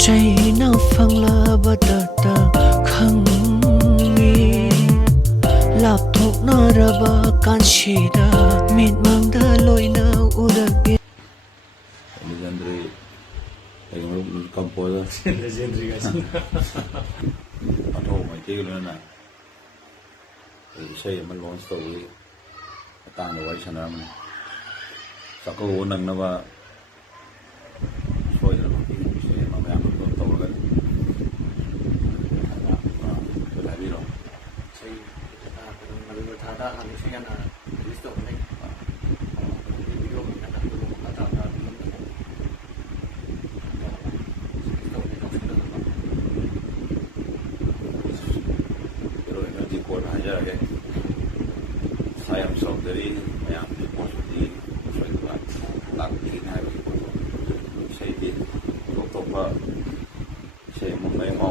ใจน่าฟังละบัดตาขังนี้หลับทุกนาระบาการชีดามิดมังดาลอยนาอุดเก legendary composer legendary guys atho mai te lo na sei man launch to wi ta no wai chana man sako nang na ba soi na ki sei ma ya ko to ga la bi ro sei ta ko ta da han sei na list of like video na ta ko ta ta pero energy ko na ja ga sayam saudari mayam ko di soi ba tak ki na ko sei di to pa sei mo mai mo